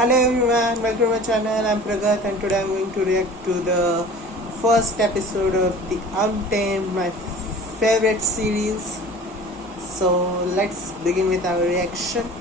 Hello everyone, welcome to my channel. I'm Pragat and today I'm going to react to the first episode of the Untamed, my favorite series. So let's begin with our reaction.